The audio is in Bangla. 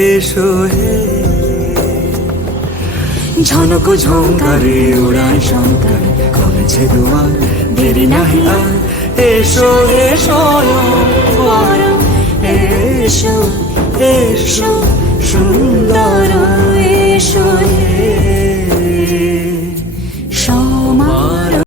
এসো হে। ঝনক ঝঙ্কারে উড়ায় শঙ্কার, খুলেছে দুয়ার, দেরি নাহি আর। এসো এসো বর, এসো এসো সুন্দর, এসো হে। সমা